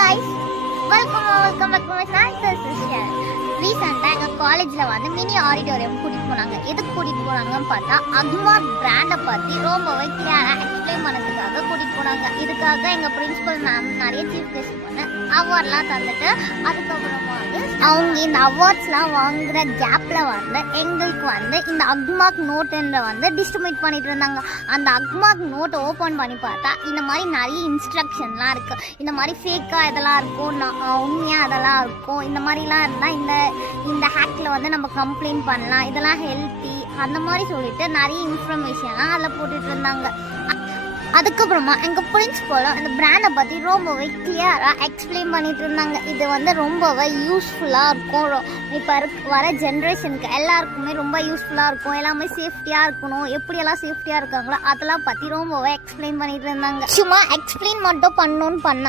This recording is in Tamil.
guys, welcome back to my channel. ரீசெண்டாக எங்கள் காலேஜில் வந்து மினி ஆடிட்டோரியம் கூட்டிகிட்டு போனாங்க. எதுக்கு கூட்டிகிட்டு போனாங்கன்னு பார்த்தா அக்மார்க் பிராண்டை பற்றி ரொம்பவே கிளியராக எக்ஸ்பிளைன் பண்ணதுக்காக கூட்டிகிட்டு போனாங்க. இதுக்காக எங்கள் பிரின்சிபல் மேம் நிறைய சீஃப் கெஸ்ட் பண்ண அவார்ட்லாம் தந்துட்டு அதுக்கப்புறமா வந்து அவங்க இந்த அவார்ட்ஸ்லாம் வாங்குற கேப்பில் வந்து எங்களுக்கு வந்து இந்த அக்மார்க் நோட்டுன்ற வந்து டிஸ்ட்ரிபியூட் பண்ணிட்டு இருந்தாங்க. அந்த அக்மார்க் நோட்டை ஓப்பன் பண்ணி பார்த்தா இந்த மாதிரி நிறைய இன்ஸ்ட்ரக்ஷன்லாம் இருக்குது. இந்த மாதிரி ஃபேக்காக இதெல்லாம் இருக்கும், உண்மையாக அதெல்லாம் இருக்கும். இந்த மாதிரிலாம் இருந்தால் இந்த ஹேக்கில் வந்து நம்ம கம்ப்ளைண்ட் பண்ணலாம், இதெல்லாம் ஹெல்த்தி அந்த மாதிரி சொல்லிட்டு நிறைய இன்ஃபர்மேஷன்லாம் அதில் போட்டுட்டு இருந்தாங்க. அதுக்கப்புறமா எங்கள் பிரின்சிபலும் இந்த பிராண்டை பற்றி ரொம்பவே கிளியராக எக்ஸ்பிளைன் பண்ணிட்டு இருந்தாங்க. இது வந்து ரொம்பவே யூஸ்ஃபுல்லாக இருக்கும். இப்போ வர ஜென்ரேஷனுக்கு எல்லாருக்குமே ரொம்ப யூஸ்ஃபுல்லாக இருக்கும். எல்லாமே சேஃப்டியாக இருக்கணும், எப்படியெல்லாம் சேஃப்டியாக இருக்காங்களோ அதெல்லாம் பற்றி ரொம்பவே எக்ஸ்பிளைன் பண்ணிட்டு இருந்தாங்க. சும்மா எக்ஸ்பிளைன் மட்டும் பண்ணணும்னு